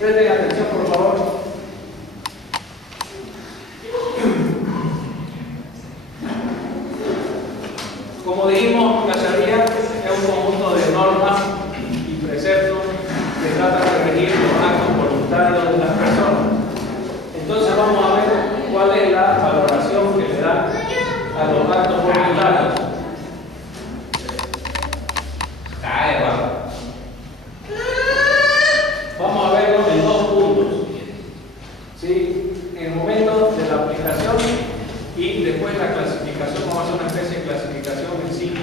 Presten atención, por favor. Como dijimos, la Sharia es un conjunto de normas y preceptos que tratan de regir los actos voluntarios de las personas. Entonces vamos a ver cuál es la valoración que le dan a los actos voluntarios. Vamos a verlo en dos puntos. ¿Sí? En el momento de la aplicación y después la clasificación. Vamos a hacer una especie de clasificación en 5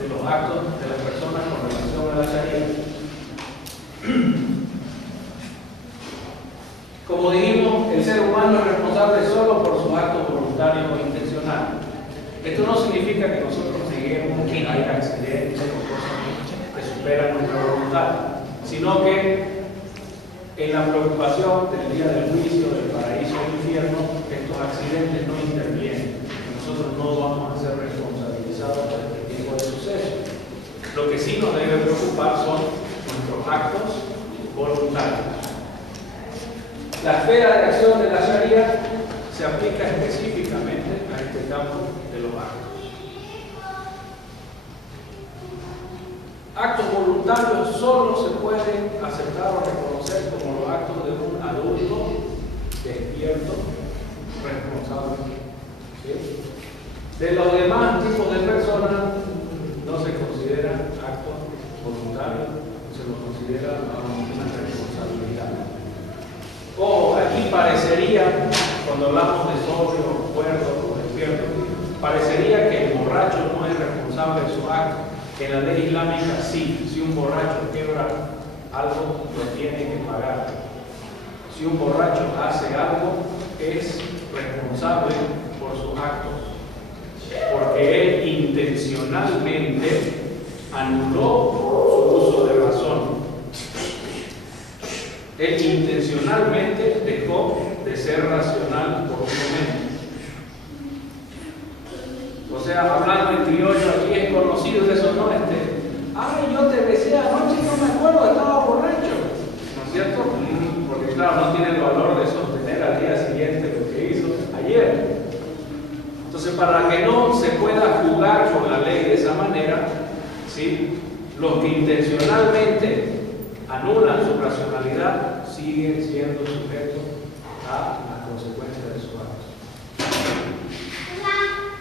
de los actos de las personas con relación a la Sharia. Como dijimos, el ser humano es responsable solo por sus actos voluntarios o intencionales. Esto no significa que nosotros neguemos que hay accidentes o cosas que superan nuestra voluntad, sino que en la preocupación del día del juicio, del paraíso o del infierno, estos accidentes no intervienen. Nosotros no vamos a ser responsabilizados por este tipo de sucesos. Lo que sí nos debe preocupar son nuestros actos voluntarios. La esfera de acción de la Sharia se aplica específicamente a este campo de los actos. Actos voluntarios solo se pueden aceptar o reconocer como los actos de un adulto despierto, responsable. ¿Sí? De los demás tipos de personas no se consideran actos voluntarios, se los considera una responsabilidad. O aquí parecería, cuando hablamos de sobrio, cuerdo o despierto, parecería que el borracho no es responsable de su acto. En la ley islámica sí, si un borracho quebra algo, lo tiene que pagar. Si un borracho hace algo, es responsable por sus actos, porque él intencionalmente anuló su uso de razón. Él intencionalmente dejó de ser racional por un momento. O sea, hablando en criollo, aquí es conocido de eso, ¿no? Ay, yo te besé anoche, no me acuerdo, estaba borracho. ¿No es cierto? Porque claro, no tiene el valor de sostener al día siguiente lo que hizo ayer. Entonces, para que no se pueda jugar con la ley de esa manera, ¿sí? Los que intencionalmente anulan su racionalidad siguen siendo sujetos a las consecuencias de sus actos.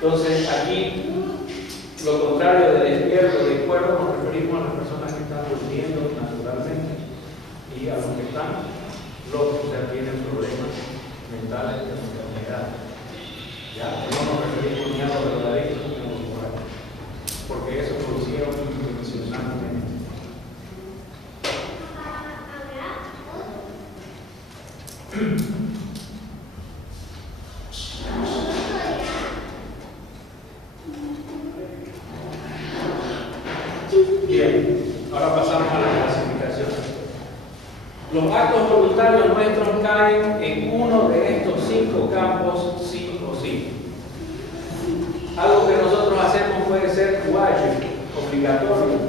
Entonces, aquí, lo contrario de despierto, de cuerdo, nos referimos a las personas que están durmiendo naturalmente y a los que están locos, o sea, tienen problemas mentales de enfermedad. ¿Ya? No nos referimos ni a los drogadictos ni a los borrachos, porque eso lo hicieron intencionalmente. Bien, ahora pasamos a la clasificación. Los actos voluntarios nuestros caen en uno de estos 5 campos, sí o sí. Algo que nosotros hacemos puede ser wajib, obligatorio,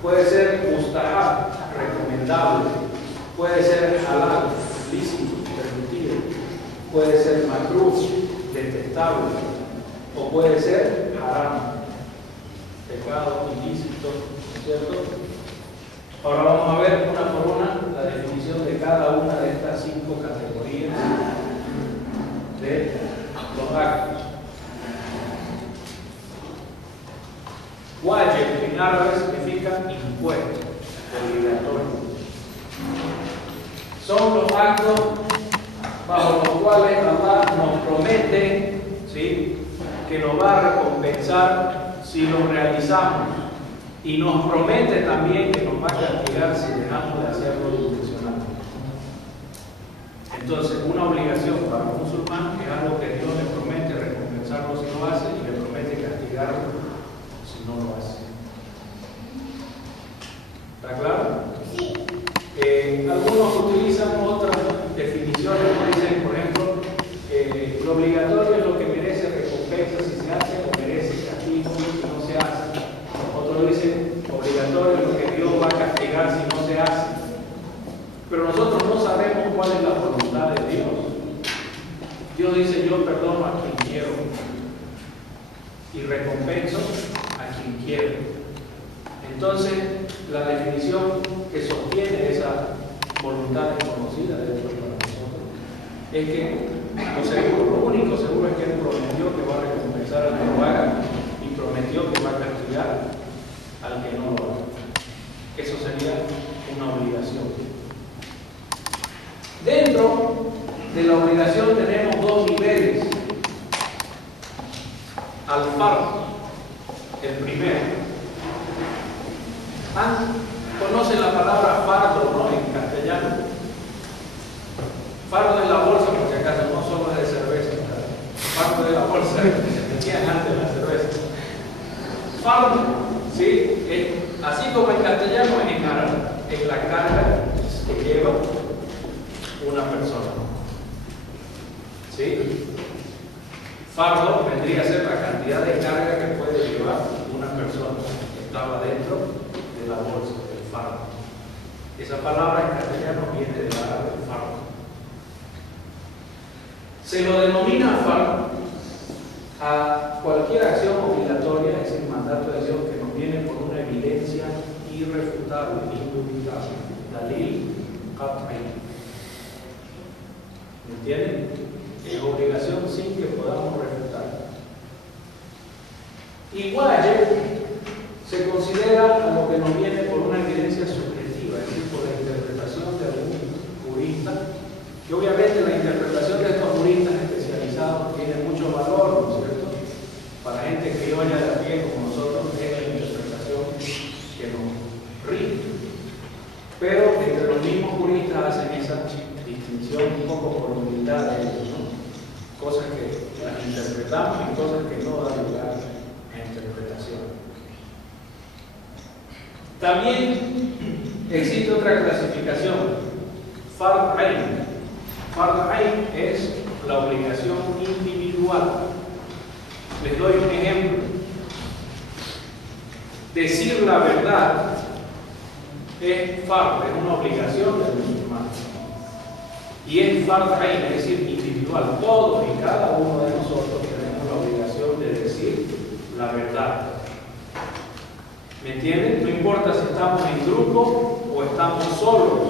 puede ser mustahab, recomendable, puede ser halal, lícito, permitido, puede ser makruh, detestable, o puede ser haram, pecado, ilícito, ¿cierto? Ahora vamos a ver una por una la definición de cada una de estas 5 categorías de los actos. Wajib en árabe significa impuesto, obligatorio. Son los actos bajo los cuales Allah nos promete, ¿sí?, que nos va a recompensar si los realizamos, y nos promete también que nos va a castigar si dejamos de hacerlo intencionalmente. Entonces, una obligación para un musulmán es algo que Dios le promete recompensarlo si lo hace y le promete castigarlo si no lo hace. ¿Está claro? Sí. Algunos utilizan otras definiciones, dicen, por ejemplo, lo obligatorio es lo que merece recompensa si se hace o merece castigo si no se hace. Otros dicen obligatorio es lo que Dios va a castigar si no se hace. Pero nosotros no sabemos Entonces, la definición que sostiene esa voluntad desconocida de Dios para nosotros es que lo único seguro es que Él prometió que va a recompensar al que lo haga y prometió que va a castigar al que no lo haga. Eso sería una obligación. Dentro de la obligación tenemos dos niveles. Al fardo, el primero. ¿Conocen la palabra fardo, no? En castellano. Fardo es la bolsa, por si acaso, no solo es de cerveza. Fardo es la bolsa que se metían antes de la cerveza. Fardo, ¿sí? Así como en castellano es en árabe, es la carga que lleva una persona. ¿Sí? Fardo vendría a ser la cantidad de carga que puede llevar una persona que estaba dentro de la bolsa, del fardo. Esa palabra en castellano viene del árabe fardo. Se lo denomina fardo a cualquier acción obligatoria, es el mandato de Dios que nos viene por una evidencia irrefutable, indubitable. Dalil qat'i. ¿Me entienden? Es obligación sin que podamos refutar. Igual se considera a lo que nos viene por una evidencia subjetiva, es decir, por la interpretación de algún jurista, que obviamente la interpretación de estos juristas especializados tiene mucho valor, ¿no es cierto? Para gente que criolla de a pie como nosotros es la interpretación que nos rige. Pero entre los mismos juristas hacen esa distinción un poco por humildad de ellos, ¿no? Cosas que las interpretamos y cosas que no dan lugar a interpretación. También existe otra clasificación, Fard Ain. Fard Ain es la obligación individual. Les doy un ejemplo. Decir la verdad es Fard, es una obligación del musulmán. Y es Fard Ain, es decir, individual. Todos y cada uno de nosotros tenemos la obligación de decir la verdad. ¿Me entienden? No importa si estamos en grupo o estamos solos,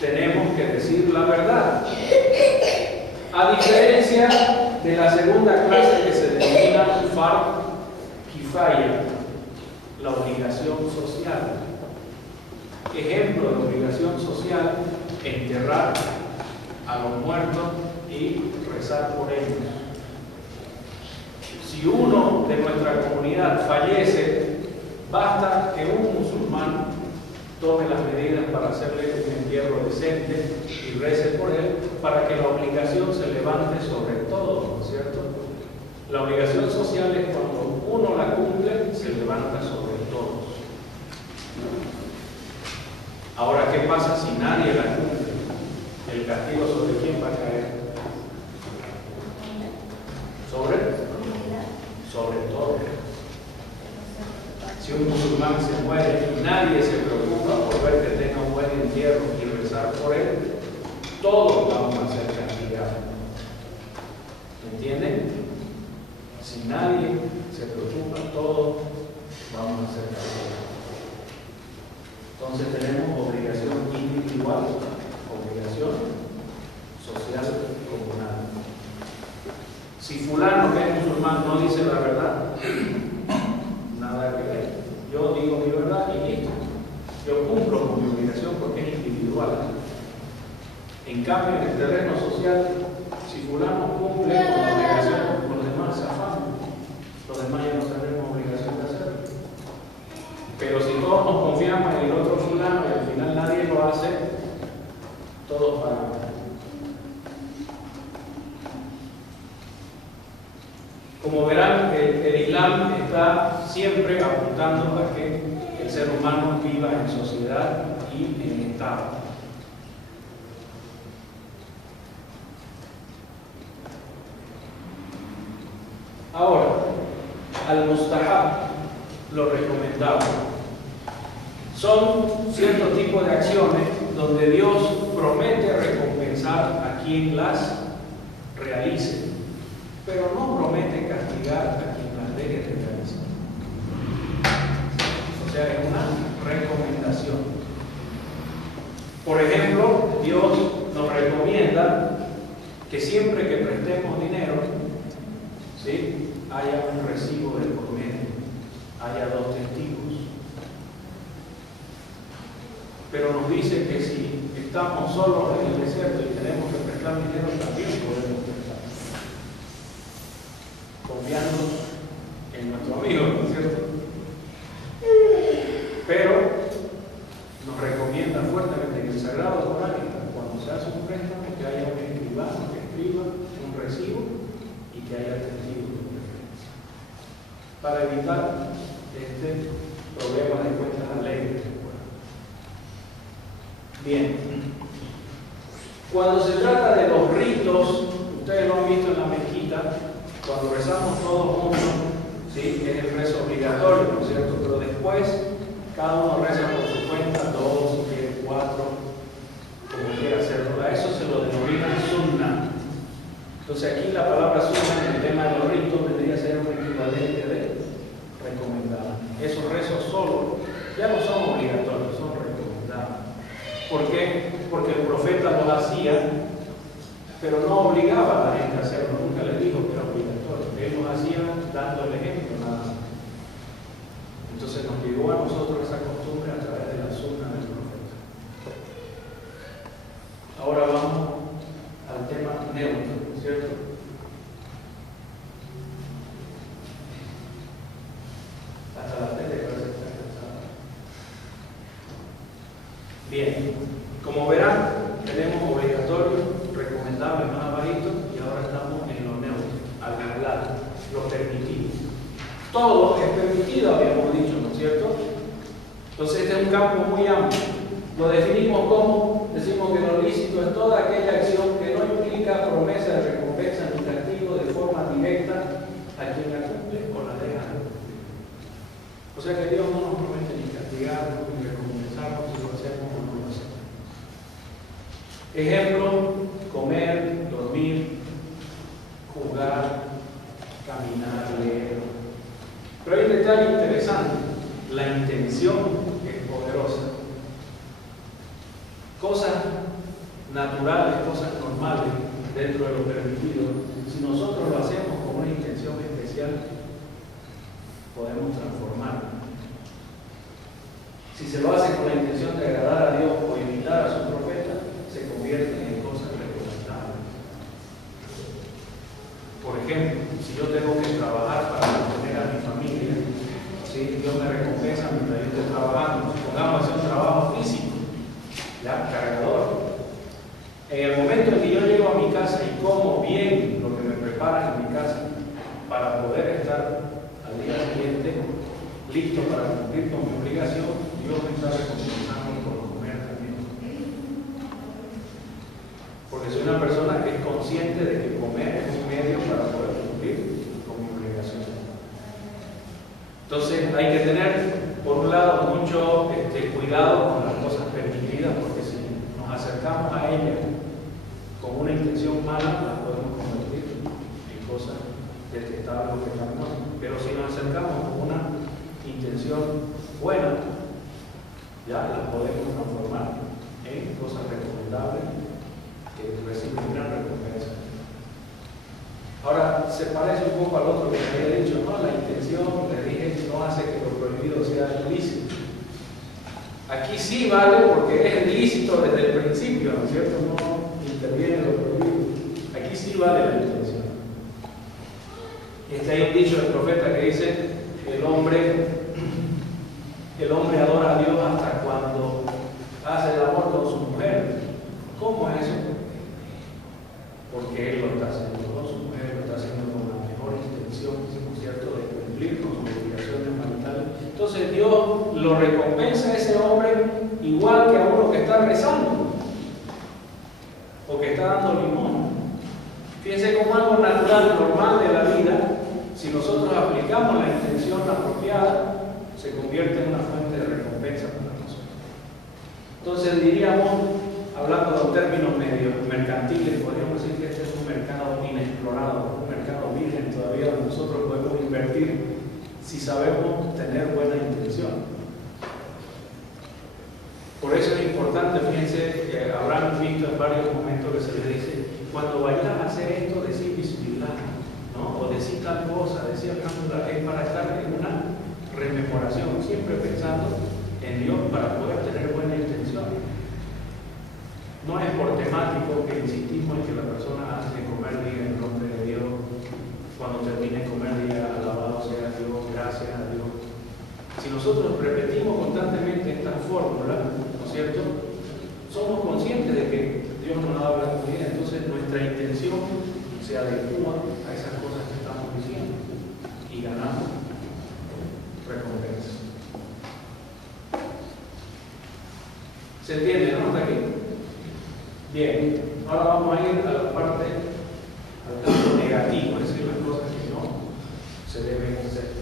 tenemos que decir la verdad. A diferencia de la segunda clase que se denomina Fard Kifaya, la obligación social. Ejemplo de obligación social: enterrar a los muertos y rezar por ellos. Si uno de nuestra comunidad fallece, basta que un musulmán tome las medidas para hacerle un entierro decente y rece por él, para que la obligación se levante sobre todos, ¿no es cierto? La obligación social es cuando uno la cumple, se levanta sobre todos. Ahora, ¿qué pasa si nadie la cumple? ¿El castigo sobre quién va a caer? Sobre todo. Si un musulmán se muere y nadie se preocupa por ver que tenga un buen entierro y rezar por él, todos vamos a ser castigados. ¿Me entienden? Si nadie se preocupa, todos vamos a ser castigados. Entonces tenemos obligación individual, obligación social comunal. Si fulano que es musulmán no dice la verdad, nada que ver. Yo digo mi verdad y listo. Yo cumplo con mi obligación porque es individual. En cambio, en el terreno social, si fulano cumple con la obligación, los demás se afanan. Los demás ya no tenemos obligación de hacerlo. Pero si todos nos confiamos en el otro fulano y al final nadie lo hace, todos pagan. Como verán, el Islam está siempre apuntando a que el ser humano viva en sociedad y en Estado. Ahora, al mustahab, lo recomendable. Son ciertos tipos de acciones donde Dios promete recompensar a quien las realice, pero no promete castigar a quien las deje de realizar. Por ejemplo, Dios nos recomienda que siempre que prestemos dinero, ¿sí?, haya un recibo de por medio, haya 2 testigos. Pero nos dice que si estamos solos en el desierto y tenemos que prestar dinero, también podemos prestar, confiando en nuestro amigo, ¿no es cierto? Pero nos recomienda fuertemente en el Sagrado Corán, cuando se hace un préstamo, que haya un escribano que escriba un recibo y que haya testigos de referencia, para evitar este problema de cuentas alegres. Bien, cuando se trata de los ritos, ustedes lo han visto en la mezquita, cuando rezamos todos juntos, ¿sí?, es el rezo obligatorio, ¿no es cierto? Pero después cada uno reza por su cuenta, 2, 3, 4, como quiera hacerlo. A eso se lo denomina sunna. Entonces aquí la palabra sunna en el tema de los ritos vendría a ser un equivalente de recomendado. Esos rezos solo ya no son obligatorios, son recomendados. ¿Por qué? Porque el profeta lo hacía, pero no obligaba a la gente a hacerlo, nunca le dijo que era obligatorio. Él lo hacía dando el ejemplo nada más. Entonces nos llegó a nosotros esa costumbre a través de la sunna del profeta. Ahora vamos al tema neutro, ¿cierto? Hasta la tele parece que está cansada. Bien, como verán, tenemos obligatorio, recomendable más abajito, y ahora estamos en lo neutro, al lado, lo permitido. Todo es permitido, habíamos dicho, ¿no es cierto? Entonces este es un campo muy amplio. Lo definimos como, decimos que lo lícito es toda aquella acción que no implica promesa de recompensa ni castigo de forma directa a quien la cumple o la deja de cumplir. O sea que Dios no nos promete ni castigarnos ni recompensarnos si lo hacemos o no lo hacemos. Ejemplo: comer, dormir, jugar, caminar, leer. Pero hay un detalle interesante: la intención es poderosa. Cosas naturales, cosas normales dentro de lo permitido, si nosotros lo hacemos con una intención especial, podemos transformarlo. Si se lo hace con la intención de agradar a Dios o imitar a su profeta, se convierte en cosas recomendables. Por ejemplo, si yo tengo que trabajar para mantener a mi familia, ¿sí?, Dios me recompensa mientras yo estoy trabajando. Supongamos hacer un trabajo físico, ya, cargador. En el momento en que yo llego a mi casa y como bien lo que me preparan en mi casa para poder estar al día siguiente listo para cumplir con mi obligación, Dios me está recompensando por comer también. Porque soy una persona que es consciente de que comer es un medio para poder cumplir con mi obligación. Entonces hay que tener, por un lado, mucho cuidado con las cosas permitidas, porque si nos acercamos a ellas con una intención mala, las podemos convertir en cosas detestables o pecaminosas. Pero si nos acercamos con una intención buena, ya las podemos transformar en cosas recomendables que reciben gran recompensa. Ahora, se parece un poco al otro que me había dicho, ¿no? La intención, le dije, no hace que lo prohibido sea ilícito. Aquí sí vale porque es ilícito desde el principio, ¿no es cierto? No interviene lo prohibido. Aquí sí vale la intención. Hay un dicho del profeta que dice: el hombre adora a Dios hasta cuando hace el amor con su mujer. ¿Cómo es eso? Porque él lo está haciendo con su mujer, lo está haciendo con la mejor intención, ¿no es cierto?, de cumplir con sus obligaciones maritales. Entonces Dios lo recompensa a ese hombre igual que a uno que está rezando o que está dando limón. Fíjense como algo natural, normal de la vida, si nosotros aplicamos la intención apropiada, se convierte en una fuente de recompensa para nosotros. Entonces diríamos, hablando de términos medio mercantiles, podríamos decir que este es un mercado inexplorado, un mercado virgen todavía donde nosotros podemos invertir si sabemos tener buena intención. Por eso es importante, fíjense, habrán visto en varios momentos que se les dice, cuando vayas a hacer esto, decir bismillah, ¿no? O decir tal cosa, decir alhamdulillah, es para estar en una rememoración, siempre pensando en Dios para poder tener buena intención. No es por temático que insistimos en que la persona antes de comer diga en nombre de Dios, cuando termine de comer diga alabado sea Dios, gracias a Dios. Si nosotros repetimos constantemente esta fórmula, ¿no es cierto?, somos conscientes de que Dios nos da la comida, entonces nuestra intención se adecua a esas cosas que estamos diciendo y ganamos recompensa. ¿Se entiende, no? ¿Hasta aquí? Bien, ahora vamos a ir a la parte, al punto negativo, es decir, las cosas que no se deben hacer.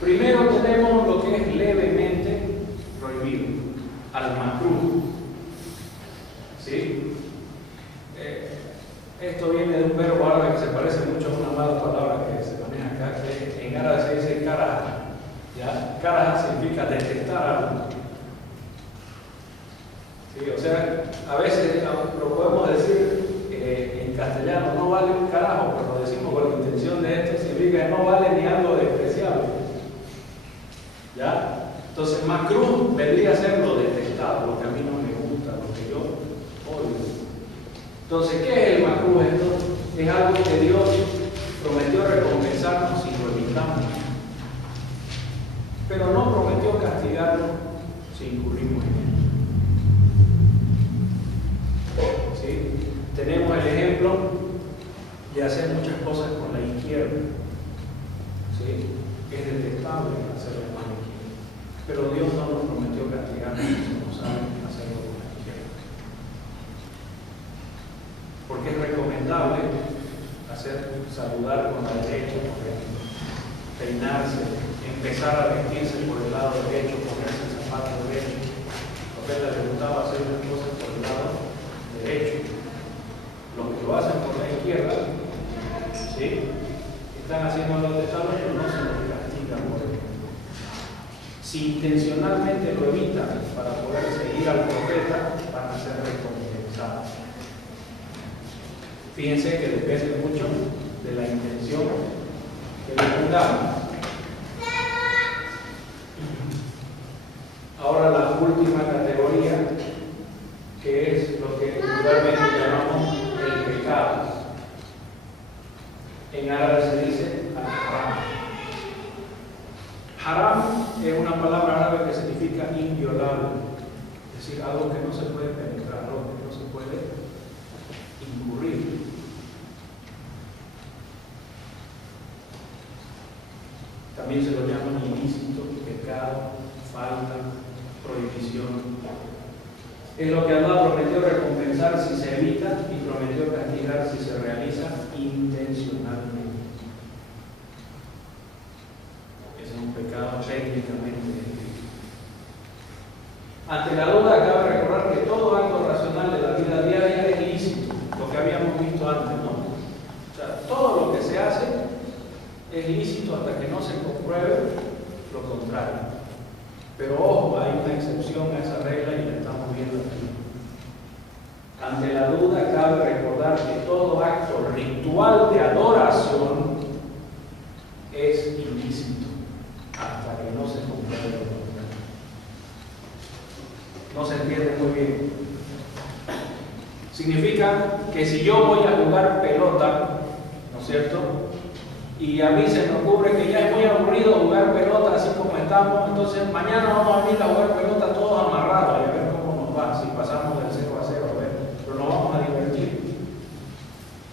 Primero tenemos lo que es levemente prohibido, al makruh. ¿Sí? Esto viene de un verbo árabe que se parece mucho a una mala palabra que se maneja acá, que en árabe se dice karaha. ¿Ya? Karaha significa detestar algo. ¿Sí? O sea, a veces lo podemos decir en castellano, no vale un carajo, pero lo decimos con la intención de esto, significa que no vale ni algo despreciable. ¿Ya? Entonces, makruh vendría a ser lo detestado, lo que a mí no me gusta, lo que yo odio. Entonces, ¿qué es el makruh? Esto es algo que Dios prometió recompensarnos si lo evitamos, pero no prometió castigarnos si incurrimos en él. ¿Sí? Tenemos el ejemplo de hacer muchas cosas con la izquierda. ¿Sí? Es detestable hacerlo con la izquierda, pero Dios no nos prometió castigarnos si no saben hacerlo con la izquierda, porque es recomendable saludar con la derecha, por ejemplo, peinarse, empezar a vestirse por el lado derecho, ponerse el zapato derecho. A Roberta le gustaba hacer las cosas por el lado derecho. Los que lo hacen por la izquierda, ¿sí?, están haciendo algo detestable, pero no se los castigan por ello. Si intencionalmente lo evitan para poder seguir al profeta, van a ser recompensados. Fíjense que depende mucho de la intención que le pongamos. Ahora la última categoría, que es lo que vulgarmente llamamos el pecado. En árabe se dice al-haram. Haram es una palabra árabe que significa inviolable, es decir, algo que no se puede penetrar, algo que no se puede incurrir. También se lo llama ilícito, pecado, falta, prohibición. Es lo que Allah prometió recompensar si se evita y prometió castigar si se realiza intencionalmente. Ese es un pecado técnicamente. Ante la duda, cabe recordar que todo acto racional de la vida diaria es lícito, lo que habíamos visto antes, ¿no? O sea, todo lo que se hace es lícito hasta que no se compruebe lo contrario. Pero ojo, hay una excepción a esa regla y la estamos viendo aquí. Ante la duda, cabe recordar que todo acto ritual de adoración es ilícito hasta que no se compruebe lo contrario. No se entiende muy bien. Significa que si yo voy a jugar pelota, ¿no es cierto?, y a mí se me ocurre que ya es muy aburrido jugar pelota así como estamos, entonces mañana vamos a venir a jugar pelota todos amarrados y a ver cómo nos va, si pasamos del 0 a 0, a ver, pero nos vamos a divertir.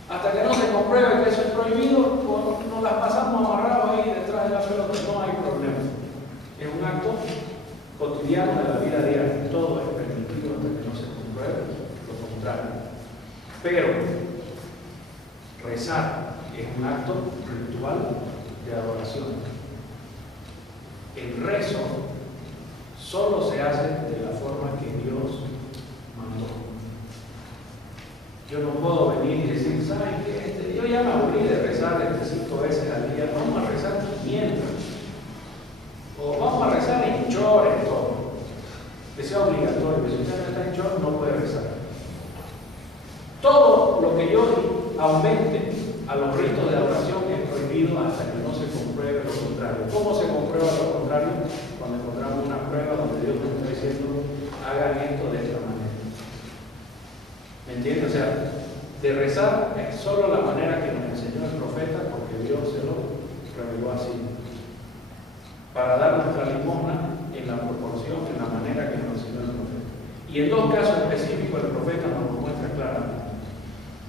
Hasta que no se compruebe que eso es prohibido, pues nos las pasamos amarrados ahí detrás de la pelota, no hay problema. Es un acto cotidiano de la vida diaria, todo es permitido hasta que no se compruebe lo contrario. Pero rezar es un acto ritual de adoración. El rezo solo se hace de la forma que Dios mandó. Yo no puedo venir y decir, ¿saben qué? Yo ya me aburrí de rezar 5 veces al día, vamos a rezar 500. O vamos que sea obligatorio, que si usted no está en shock no puede rezar. Todo lo que yo aumente a los ritos de adoración es prohibido hasta que no se compruebe lo contrario. ¿Cómo se comprueba lo contrario? Cuando encontramos una prueba donde Dios nos está diciendo, hagan esto de esta manera. ¿Me entiendes? O sea, de rezar es solo la manera que nos enseñó el profeta, porque Dios se lo reveló así. Para dar nuestra limosna en la proporción, en la manera que nos enseñó el profeta. Y en dos casos específicos el profeta nos lo muestra claramente.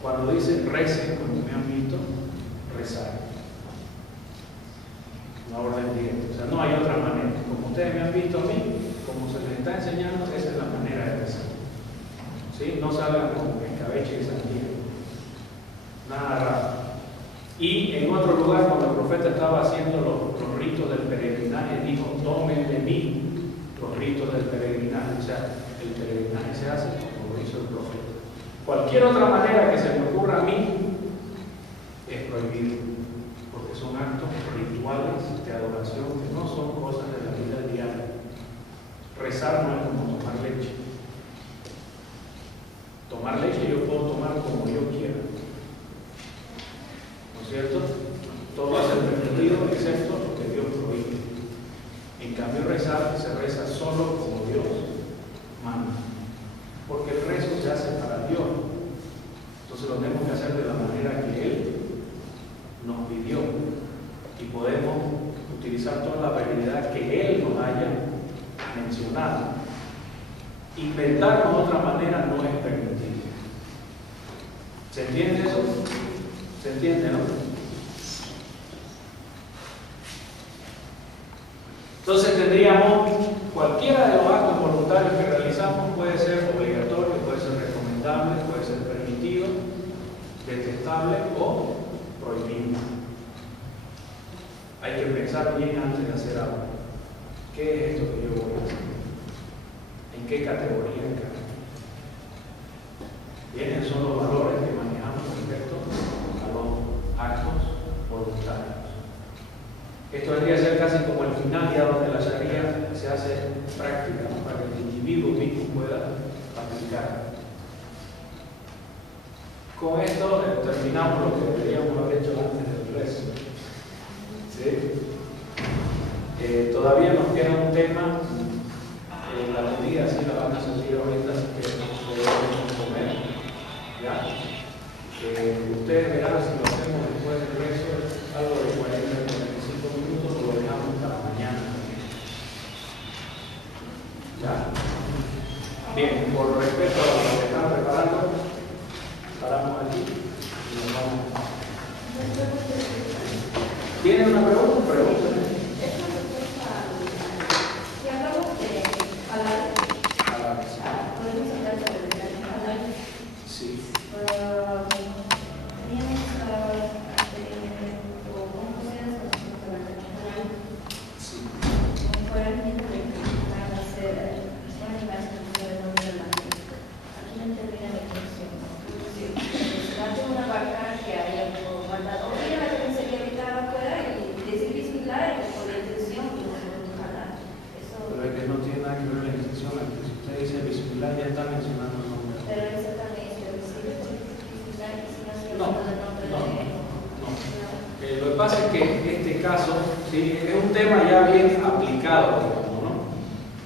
Cuando dice recen, como me han visto, rezar. Una orden directa. O sea, no hay otra manera. Como ustedes me han visto a mí, como se les está enseñando, esa es la manera de rezar. ¿Sí? No salgan con escabeche y sandía. Nada raro. Y en otro lugar, cuando el profeta estaba haciendo los ritos del peregrinaje, dijo, tomen de mí los ritos del peregrinaje. O sea, el peregrinaje se hace como lo hizo el profeta. Cualquier otra manera que se me ocurra a mí es prohibido, porque son actos rituales de adoración que no son cosas de la vida diaria. Rezar no es como tomar leche. Tomar leche yo puedo tomar como yo quiera, ¿no es cierto? Todo va a ser permitido excepto lo que Dios prohíbe. En cambio rezar se reza solo como Dios manda, porque el rezo se hace para Dios. Entonces lo tenemos que hacer de la manera que Él nos pidió y podemos utilizar toda la variedad que Él nos haya mencionado. Inventarnos otra manera no es permitido. ¿Se entiende eso? ¿Se entiende, no? Entonces tendríamos cualquiera de los actos voluntarios que realizamos, puede ser obligatorio, puede ser recomendable, puede ser permitido, detestable o prohibido. Hay que pensar bien antes de hacer algo. ¿Qué es esto que yo voy a hacer? ¿En qué categoría encaja? Bien, esos son los valores que manejamos respecto a los actos voluntarios. Esto debería ser casi como el final, ya donde la Sharia se hace práctica, ¿no? Para que el individuo mismo pueda aplicar. Con esto terminamos lo que deberíamos haber hecho antes del rezo. ¿Sí? Todavía nos queda un tema. La medida sí la van a sentir ahorita, así que podemos comer. ¿Ya? Ustedes verán si lo hacemos después del rezo, algo de 40-45 minutos, o lo dejamos para mañana. ¿Ya? Bien, por respeto a lo que están preparando, paramos aquí y nos vamos. ¿Tienen una pregunta? Pregúntenme.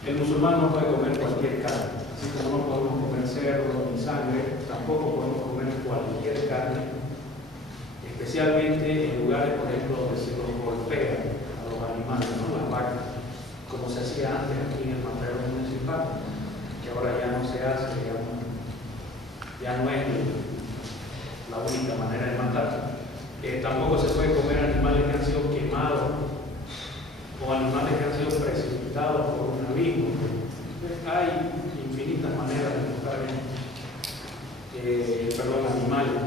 El musulmán no puede comer cualquier carne, así como no podemos comer cerdo ni sangre, tampoco podemos comer cualquier carne, especialmente en lugares, por ejemplo, donde se los golpea a los animales, ¿no? Las vacas, como se hacía antes aquí en el matadero municipal, que ahora ya no se hace, digamos, ya no es la única manera de matar. Tampoco se puede comer animales que han sido quemados o animales que han sido precipitados por un abismo. Hay infinitas maneras de buscar animales.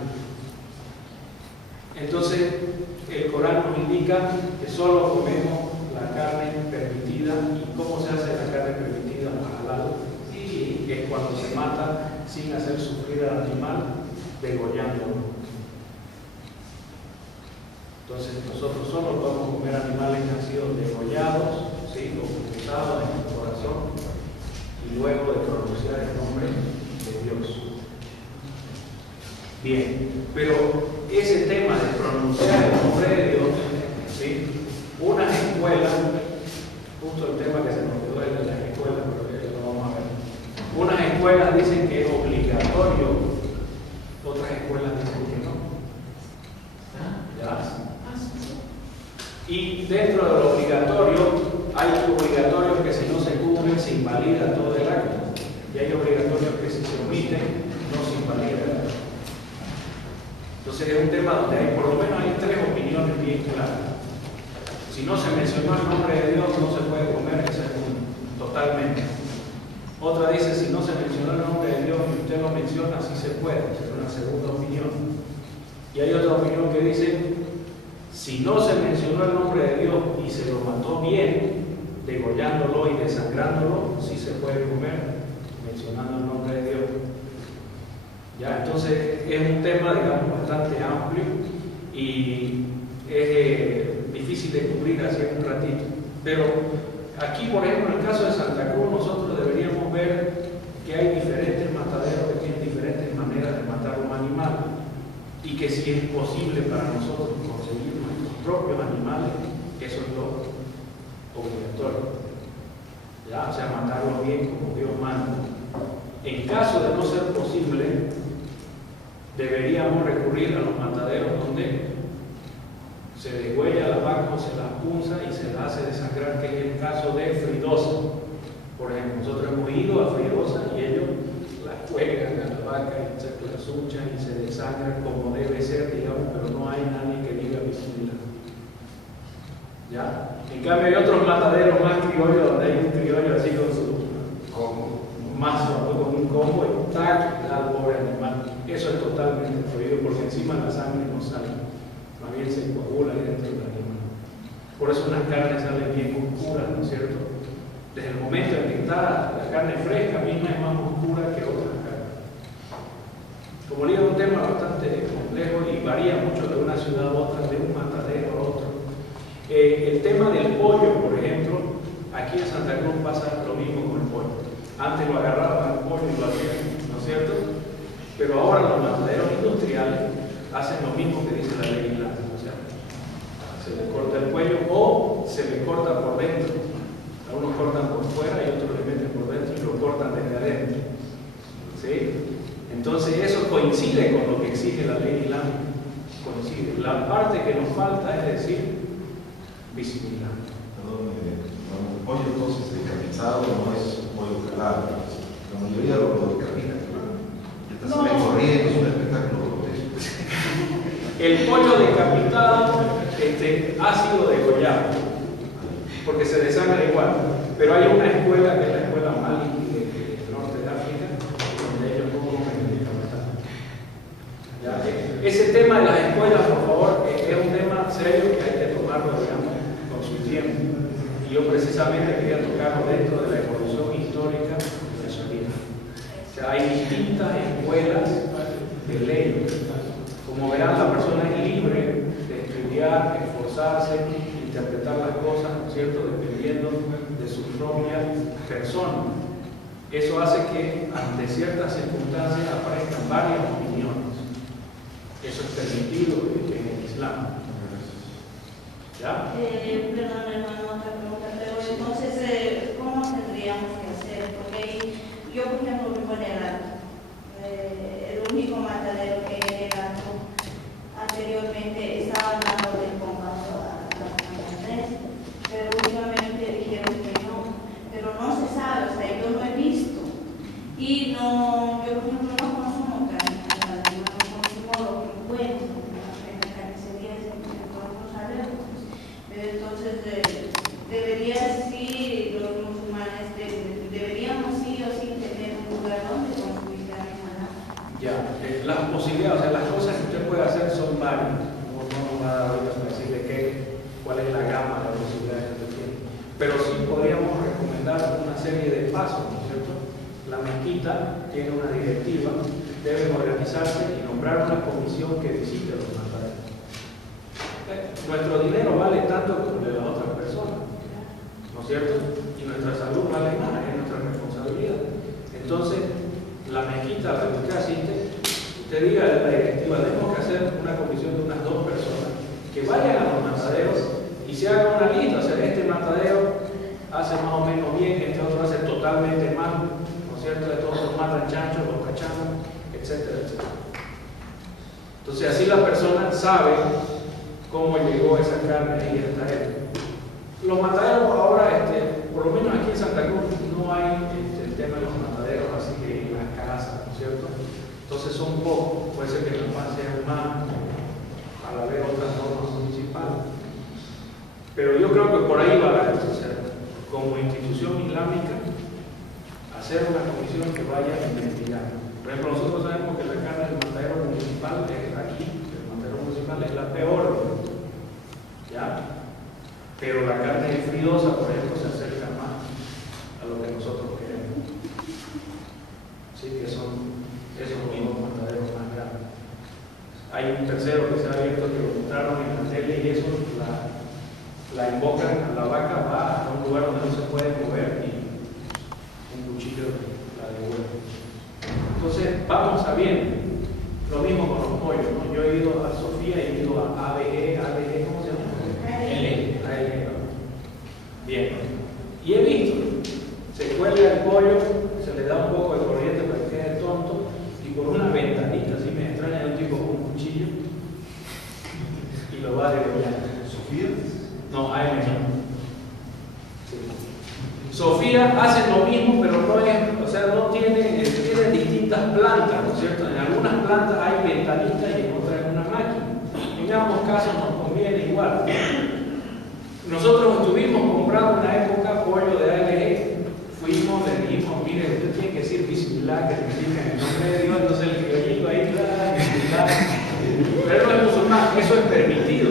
Entonces, el Corán nos indica que solo comemos la carne permitida. ¿Y cómo se hace la carne permitida halal? Y es cuando se mata sin hacer sufrir al animal, degollándolo. Entonces nosotros solo podemos comer animales que han sido degollados, ¿sí? O cruzados en el corazón, y luego de pronunciar el nombre de Dios. Bien, pero ese tema de pronunciar el nombre de Dios, ¿sí? Unas escuelas, justo el tema que se nos quedó es de las escuelas, pero ya lo vamos a ver. Unas escuelas dicen que es obligatorio, otras escuelas dicen que no. ¿Ya? Y dentro de lo obligatorio, hay obligatorios que si no se cubren se invalida todo el acto. Y hay obligatorios que si se omiten no se invalida el acto. Entonces es un tema donde hay, por lo menos hay tres opiniones bien claras. Si no se mencionó el nombre de Dios no se puede comer, esa es una, totalmente. Otra dice, si no se mencionó el nombre de Dios y usted lo menciona, sí se puede, es una segunda opinión. Y hay otra opinión que dice, si no se mencionó el nombre de Dios y se lo mató bien, degollándolo y desangrándolo, sí se puede comer, mencionando el nombre de Dios. Ya, entonces es un tema, digamos, bastante amplio y es difícil de cubrir así en un ratito. Pero aquí, por ejemplo, en el caso de Santa Cruz, nosotros deberíamos ver que hay diferentes mataderos que tienen diferentes maneras de matar un animal y que si es posible para nosotros conseguir nuestros propios animales, eso es lo obligatorio. ¿Ya? O sea, matarlos bien como Dios manda. En caso de no ser posible, deberíamos recurrir a los mataderos donde se degüella la vaca o se la punza y se la hace desangrar, que es el caso de Fridosa. Por ejemplo, nosotros hemos ido a Fridosa y ellos la cuelgan a la vaca y se la suchan y se desangran como debe ser, digamos, pero no hay nadie que diga bismillah. ¿Ya? En cambio hay otros mataderos más criollos donde hay un criollo así con su mazo, con un combo y tac, da al pobre animal. Eso es totalmente prohibido porque encima la sangre no sale, más bien se coagula ahí dentro del animal. Por eso unas carnes salen bien oscuras, ¿no es cierto? Desde el momento en que está la carne fresca misma es más oscura que otras carnes. Como le digo, es un tema bastante complejo y varía mucho de una ciudad a otra, de un matadero a otro. El tema del pollo, por ejemplo, aquí en Santa Cruz pasa lo mismo con el pollo. Antes lo agarraban el pollo y lo hacían, ¿no es cierto? Pero ahora los mataderos industriales hacen lo mismo que dice la ley islámica. O sea, se le corta el cuello o se le corta por dentro. Algunos cortan por fuera y otros le meten por dentro y lo cortan desde adentro. ¿Sí? Entonces eso coincide con lo que exige la ley islámica. Coincide. La parte que nos falta es decir visibilidad. Perdón, el pollo entonces decapitado no es un pollo calado. La mayoría lo decapitan. Está sale corriendo, es un espectáculo grotesco. El pollo decapitado ha sido degollado, porque se desangra igual. Pero hay una escuela, que es la escuela Mali del norte de África, donde ellos no comen decapitado. Ese tema de las escuelas, por favor, es un tema serio que hay que tomarlo, digamos, con su tiempo. Y yo precisamente quería tocarlo dentro de la evolución histórica de la Sharia. O sea, hay distintas escuelas de ley. Como verán, la persona es libre de estudiar, esforzarse, interpretar las cosas, ¿no es cierto?, dependiendo de su propia persona. Eso hace que ante ciertas circunstancias aparezcan varias opiniones. Eso es permitido en el Islam. ¿Ya? Perdón, hermano, otra pregunta, pero entonces, ¿cómo tendríamos que hacer? Porque yo, por ejemplo, vivo en el Alto. El único matadero que hay en el Alto anteriormente estaba dando el combate a la Andrés, pero últimamente dijeron que no, pero no se sabe, o sea, yo no he visto. Y no, yo, por ejemplo, no consumo carne, no consumo lo que encuentro en la carnicería, en todos los alertas. Entonces, debería sí, los musulmanes deberíamos sí o sí tener un lugar donde consumir carne halal. Ya, las posibilidades, o sea, las cosas que usted puede hacer son varias. No nos va a dar ahorita para decirle cuál es la gama de posibilidades que usted tiene. Pero sí podríamos recomendar una serie de pasos, ¿no es cierto? La mezquita tiene una directiva, deben organizarse y nombrar una comisión que visite los mataderos. Nuestro dinero vale tanto como el de las otras personas, ¿no es cierto? Y nuestra salud vale más, es nuestra responsabilidad. responsabilidad. Entonces, la mezquita a la que usted asiste, usted diga a la directiva, tenemos que hacer una comisión de unas 2 personas que vayan a los mataderos y se haga una lista. O sea, este matadero hace más o menos bien, este otro hace totalmente mal, ¿no es cierto? Estos otros matan chanchos, los cachamos, etcétera, etcétera. Entonces, así la persona sabe cómo llegó esa carne ahí hasta él. Los mataderos ahora, por lo menos aquí en Santa Cruz, no hay el tema de los mataderos, así que en las casas, ¿no es cierto? Entonces son pocos, puede ser que la paz sea más al haber otras normas municipales. Pero yo creo que por ahí va la cosa, o sea, como institución islámica, hacer una comisión que vaya a investigar. Por ejemplo, nosotros sabemos que la carne del matadero municipal es aquí, el matadero municipal es la peor, ¿ya? Pero la carne de fridosa, por ejemplo, se acerca más a lo que nosotros queremos. Sí, que son esos mismos mataderos más grandes. Hay un tercero que se ha abierto que lo mostraron en la tele y eso la invocan, la vaca va a un lugar donde no se puede mover y un cuchillo la devuelve. Entonces, vamos sabiendo. Lo mismo con los pollos, ¿no? Yo he ido a Sofía y he ido a ABG, ¿cómo se llama? Bien, y he visto, se cuelga el pollo, se le da un poco de corriente para que quede tonto, y por una ventanita, así me extraña, de un tipo con un cuchillo, y lo va a degollar. ¿Sofía? No, AMG. Sí. Sofía hace lo mismo, pero no es, o sea, no tiene distintas plantas, ¿no es cierto? En algunas plantas hay ventanitas y en otras es una máquina. En ambos casos nos conviene igual. Nosotros estuvimos comprando una época pollo de ALG, fuimos, le dijimos, mire, usted tiene que decir bismillah, que significa en el nombre de Dios, entonces el criollito ahí, bismillah. Pero no es musulmán, eso es permitido,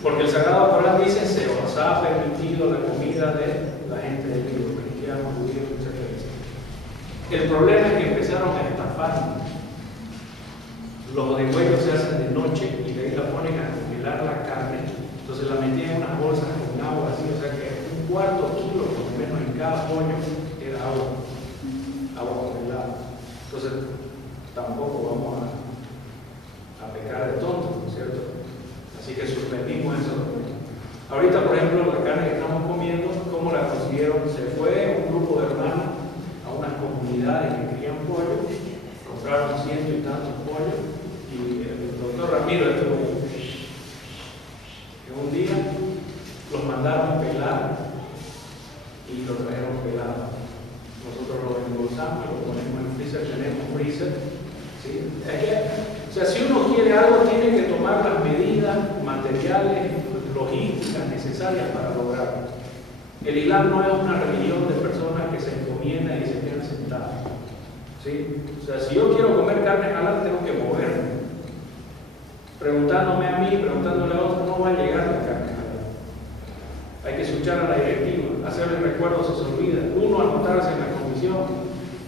porque el Sagrado Corán dice, se os ha permitido la comida de la gente del libro, cristianos, judíos, etc. El problema es que empezaron a estafar. Los degüellos se hacen de noche y de ahí la ponen a congelar la carne. Entonces la metían en unas bolsas con agua así, o sea que un cuarto kilo por lo menos en cada pollo era agua congelada. Entonces tampoco vamos a pecar de tontos, ¿no es cierto? Así que suspendimos eso. Ahorita, por ejemplo, la carne que estamos comiendo, ¿cómo la consiguieron? Se fue un grupo de hermanos a unas comunidades que crían pollo, compraron 100 y tantos pollos, y el doctor Ramiro estuvo un día los mandaron a pelar y los trajeron pelados. Nosotros los embolsamos, los ponemos en el freezer, tenemos freezer. ¿Sí? O sea, si uno quiere algo, tiene que tomar las medidas materiales, logísticas necesarias para lograrlo. El Islam no es una religión de personas que se encomiendan y se quedan sentadas. ¿Sí? O sea, si yo quiero comer carne halal, tengo que moverme. Preguntándome a mí, preguntándole a otros, no va a llegar la carne. Hay que escuchar a la directiva, hacerle recuerdos si se olvida. Uno, anotarse en la comisión.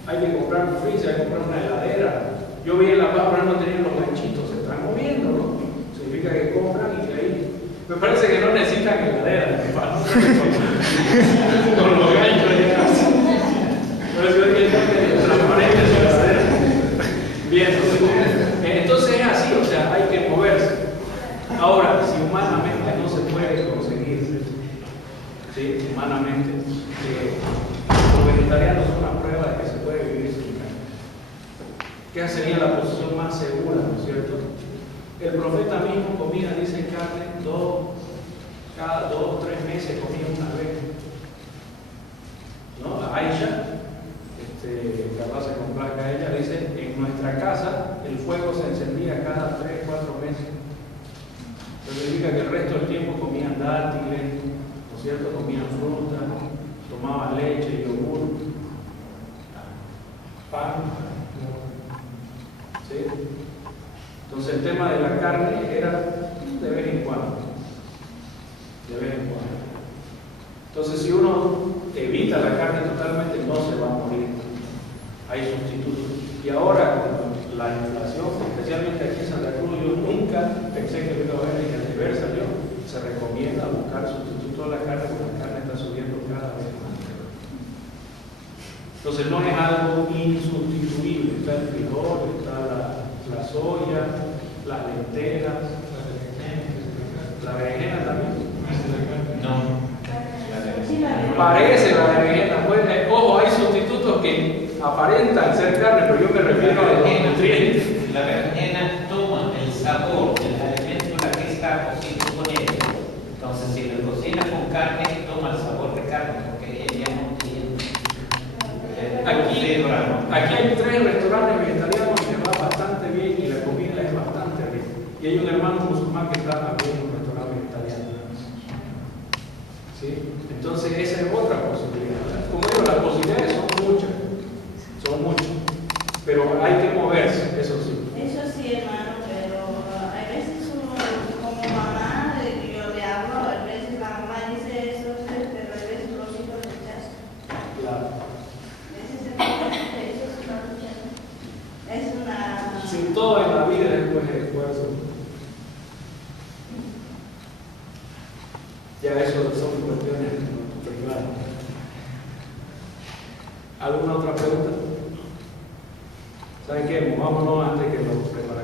Hay que comprar un freezer, hay que comprar una heladera. Yo vi en la palabra no tenían los ganchitos, se están moviendo, ¿no? Significa que compran y que ahí. Me parece que no necesitan heladera, con los ganchos ya. Pero si hay que transparente su heladera. Bien, entonces es así, o sea, hay que moverse. Ahora, si humanamente no se puede conseguir, ¿sí? Humanamente, los vegetarianos son una prueba de que se puede vivir sin carne. ¿Qué sería la posición más segura, no es cierto? El profeta mismo comía, dice, carne cada 2 o 3 meses comía una vez. ¿No? La Aisha, capaz se complazca a ella, dice, en nuestra casa el fuego se encendía cada 3 o 4 meses. Eso significa que el resto del tiempo comían dátiles, ¿no es cierto? Comían fruta, tomaban leche, yogur, pan. ¿Sí? Entonces el tema de la carne era de vez en cuando. De vez en cuando. Entonces si uno evita la carne totalmente, no se va a morir. Hay sustitutos. Y ahora con la inflación, especialmente aquí en Santa Cruz, yo nunca pensé que iba a haber y al deber salió. Se recomienda buscar sustituto a la carne porque la carne está subiendo cada vez más. Entonces no es algo insustituible. Está el frijol, está la soya, las lentejas, la berenjena también. No. Parece la berenjena. Pues, ojo, hay sustitutos que aparentan ser carne, pero yo me refiero a los nutrientes. La berenjena toma el sabor del alimento la que está cocido con ella. Entonces, si lo cocina con carne, toma el sabor de carne, porque ella no tiene. Aquí hay 3 restaurantes vegetarianos que va bastante bien y la comida es bastante rica. Y hay un hermano musulmán que está abriendo un restaurante vegetariano. ¿Sí? Entonces, esa es otra posibilidad. Como digo, las posibilidades son muchas, pero hay que moverse, eso sí. Eso sí, hermano, pero a veces uno, como mamá, yo le hablo, a veces la mamá dice eso, pero a veces los hijos rechazan. Claro. Ese es el problema, eso es una lucha. Es una... Sin todo en la vida después de esfuerzo. Ya eso son cuestiones privadas. ¿Alguna otra pregunta? ¿Saben qué? Vámonos antes que lo preparemos.